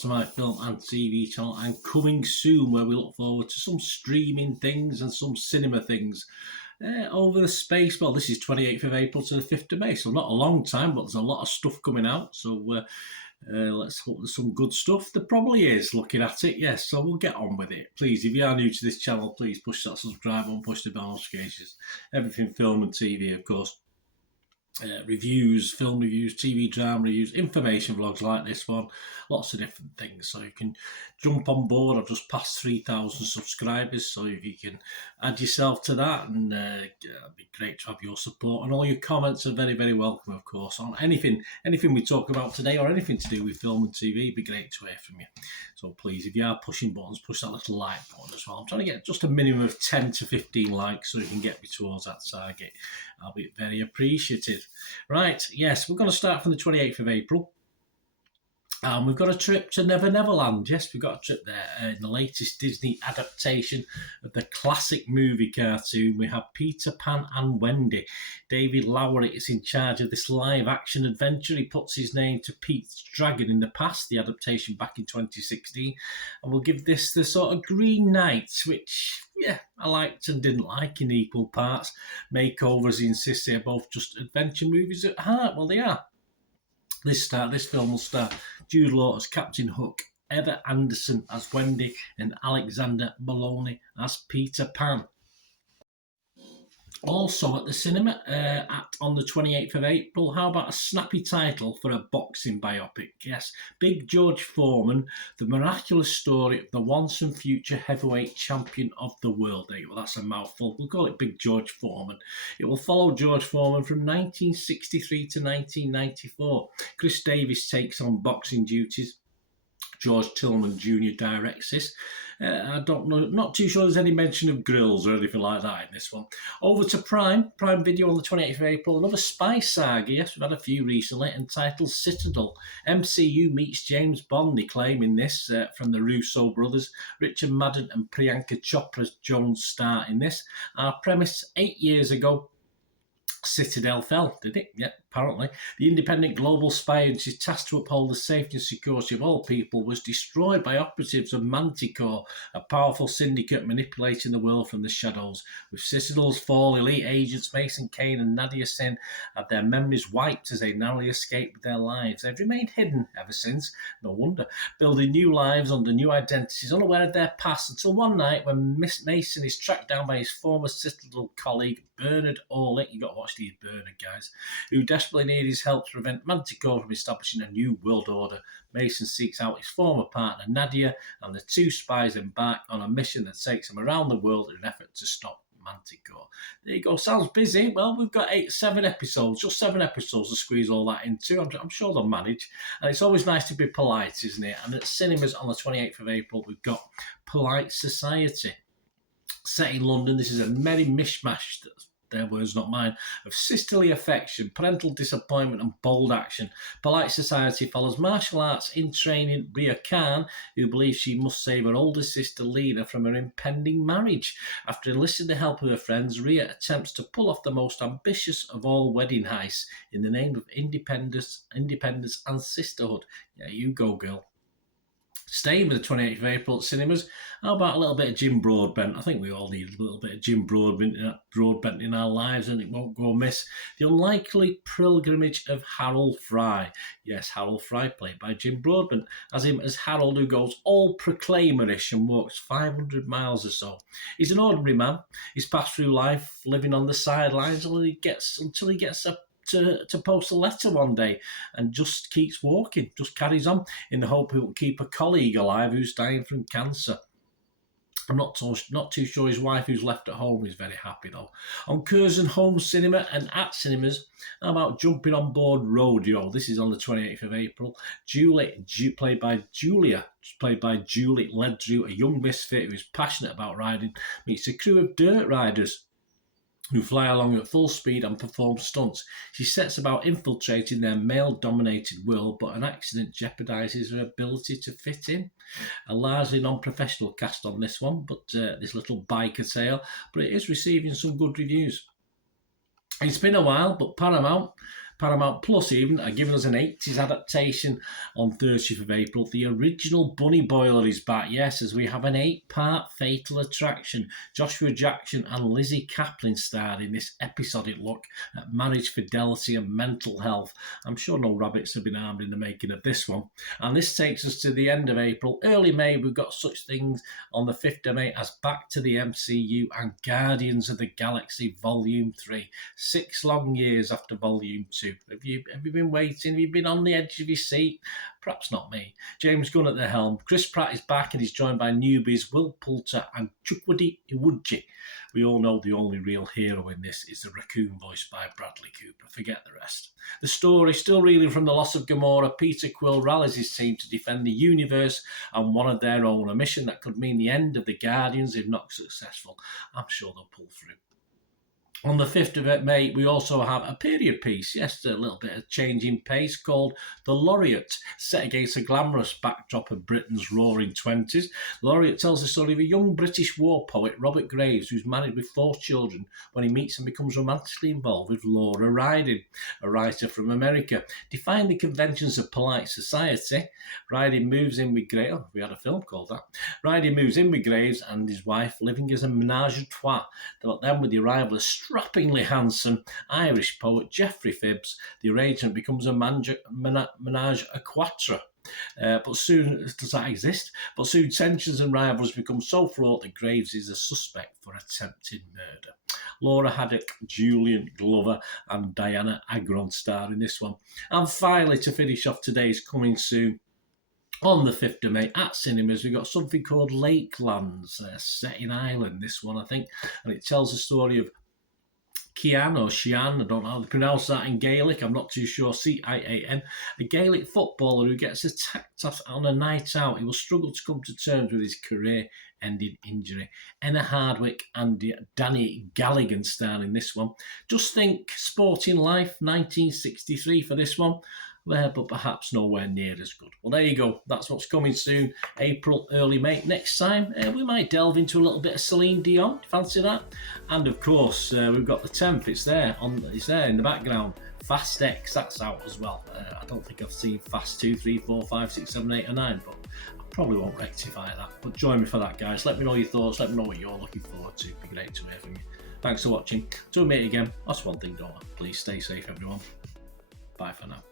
to my film and TV channel, and coming soon, where we look forward to some streaming things and some cinema things over the space. Well, this is 28th of April to the 5th of May, so not a long time, but there's a lot of stuff coming out. So let's hope there's some good stuff. There probably is, looking at it, yes, so we'll get on with it. Please, if you are new to this channel, please push that subscribe button, push the bell notifications. Everything film and TV, of course. Reviews, film reviews, TV drama reviews, information vlogs like this one, lots of different things. So you can jump on board. I've just passed 3,000 subscribers, so if you can add yourself to that, and it'd be great to have your support. And all your comments are very, very welcome, of course, on anything we talk about today, or anything to do with film and TV. It'd be great to hear from you. So please, if you are pushing buttons, push that little like button as well. I'm trying to get just a minimum of 10 to 15 likes so you can get me towards that target. I'll be very appreciative. Right, yes, we're going to start from the 28th of April. And we've got a trip to Never Neverland. Yes, we've got a trip there. In the latest Disney adaptation of the classic movie cartoon, we have Peter Pan and Wendy. David Lowery is in charge of this live-action adventure. He puts his name to Pete's Dragon in the past, the adaptation back in 2016. And we'll give this the sort of Green Knights, which, yeah, I liked and didn't like in equal parts. Makeovers, he insists, they're both just adventure movies at heart. Well, they are. This film will star Jude Law as Captain Hook, Heather Anderson as Wendy, and Alexander Maloney as Peter Pan. Also at the cinema on the 28th of April, how about a snappy title for a boxing biopic? Yes, Big George Foreman, the miraculous story of the once and future heavyweight champion of the world. Well, that's a mouthful. We'll call it Big George Foreman. It will follow George Foreman from 1963 to 1994. Chris Davis takes on boxing duties. George Tillman Jr. directs this. I don't know, not too sure there's any mention of grills or anything like that in this one. Over to Prime Video on the 28th of April, another spy saga. Yes, we've had a few recently, entitled Citadel. MCU meets James Bond, they claim in this, from the Russo brothers. Richard Madden and Priyanka Chopra's Jones star in this. Our premise 8 years ago, Citadel fell, did it? Yep, apparently. The independent global spy agency tasked to uphold the safety and security of all people was destroyed by operatives of Manticore, a powerful syndicate manipulating the world from the shadows. With Citadel's fall, elite agents Mason Kane and Nadia Sen had their memories wiped as they narrowly escaped with their lives. They've remained hidden ever since, no wonder, building new lives under new identities, unaware of their past, until one night when Mason is tracked down by his former Citadel colleague, Bernard Orlick. You got to watch these Bernard guys, who desperately need his help to prevent Manticore from establishing a new world order. Mason seeks out his former partner Nadia, and the two spies embark on a mission that takes them around the world in an effort to stop Manticore. There you go. Sounds busy. Well, we've got 7 episodes, just 7 episodes to squeeze all that into. I'm sure they'll manage. And it's always nice to be polite, isn't it? And at cinemas on the 28th of April, we've got Polite Society. Set in London, this is a merry mishmash, their words, not mine, of sisterly affection, parental disappointment and bold action. Polite Society follows martial arts in training Ria Khan, who believes she must save her older sister Lena from her impending marriage. After enlisting the help of her friends, Ria attempts to pull off the most ambitious of all wedding heists in the name of independence and sisterhood. Yeah, you go, girl. Staying with the 28th of April at cinemas, how about a little bit of Jim Broadbent? I think we all need a little bit of Jim Broadbent in our lives, and it won't go amiss. The Unlikely Pilgrimage of Harold Fry. Yes, Harold Fry, played by Jim Broadbent, as him as Harold, who goes all proclaimerish and walks 500 miles or so. He's an ordinary man. He's passed through life living on the sidelines until he gets up to post a letter one day, and just keeps walking, just carries on in the hope he will keep a colleague alive who's dying from cancer. I'm not too sure his wife, who's left at home, is very happy though. On Curzon Home Cinema and at cinemas, how about Jumping on Board Rodeo? This is on the 28th of April. Julie, played by Julie Ledrew, a young misfit who is passionate about riding, meets a crew of dirt riders who fly along at full speed and perform stunts. She sets about infiltrating their male-dominated world, but an accident jeopardises her ability to fit in. A largely non-professional cast on this one, but this little biker tale, but it is receiving some good reviews. It's been a while, but Paramount Paramount Plus even are giving us an 80s adaptation on 30th of April. The original Bunny Boiler is back, yes, as we have an 8-part Fatal Attraction. Joshua Jackson and Lizzie Kaplan starred in this episodic look at marriage, fidelity and mental health. I'm sure no rabbits have been harmed in the making of this one. And this takes us to the end of April. Early May, we've got such things on the 5th of May as Back to the MCU and Guardians of the Galaxy Volume 3. 6 long years after Volume 2. Have you been waiting? Have you been on the edge of your seat? Perhaps not me. James Gunn at the helm. Chris Pratt is back and he's joined by newbies Will Poulter and Chukwudi Iwuji. We all know the only real hero in this is the raccoon voiced by Bradley Cooper. Forget the rest. The story, still reeling from the loss of Gamora, Peter Quill rallies his team to defend the universe and one of their own, a mission that could mean the end of the Guardians if not successful. I'm sure they'll pull through. On the 5th of May, we also have a period piece, yes, a little bit of change in pace, called The Laureate, set against a glamorous backdrop of Britain's roaring 20s. The Laureate tells the story of a young British war poet, Robert Graves, who's married with 4 children when he meets and becomes romantically involved with Laura Ryden, a writer from America. Defying the conventions of polite society, Ryden moves in with Graves. Oh, we had a film called that. Ryden moves in with Graves and his wife, living as a menage a trois. But then, with the arrival of strappingly handsome Irish poet Geoffrey Phibbs, the arrangement becomes a menage a quatre. But soon, does that exist? But soon tensions and rivalries become so fraught that Graves is a suspect for attempted murder. Laura Haddock, Julian Glover and Diana Agron star in this one. And finally, to finish off today's coming soon, on the 5th of May at cinemas, we've got something called Lakelands, set in Ireland, this one I think, and it tells the story of Cian or Shean, I don't know how to pronounce that in Gaelic, I'm not too sure, Cian, a Gaelic footballer who gets attacked on a night out. He will struggle to come to terms with his career-ending injury. Enna Hardwick and Danny Galligan star in this one. Just think Sporting Life 1963 for this one. But perhaps nowhere near as good. Well, there you go. That's what's coming soon. April, early May. Next time, we might delve into a little bit of Celine Dion. Fancy that? And of course, we've got the 10th. It's there in the background. Fast X, that's out as well. I don't think I've seen Fast 2, 3, 4, 5, 6, 7, 8 or 9, but I probably won't rectify that. But join me for that, guys. Let me know your thoughts. Let me know what you're looking forward to. It'd be great to hear from you. Thanks for watching. Till we meet again. That's one thing, don't I? Please stay safe, everyone. Bye for now.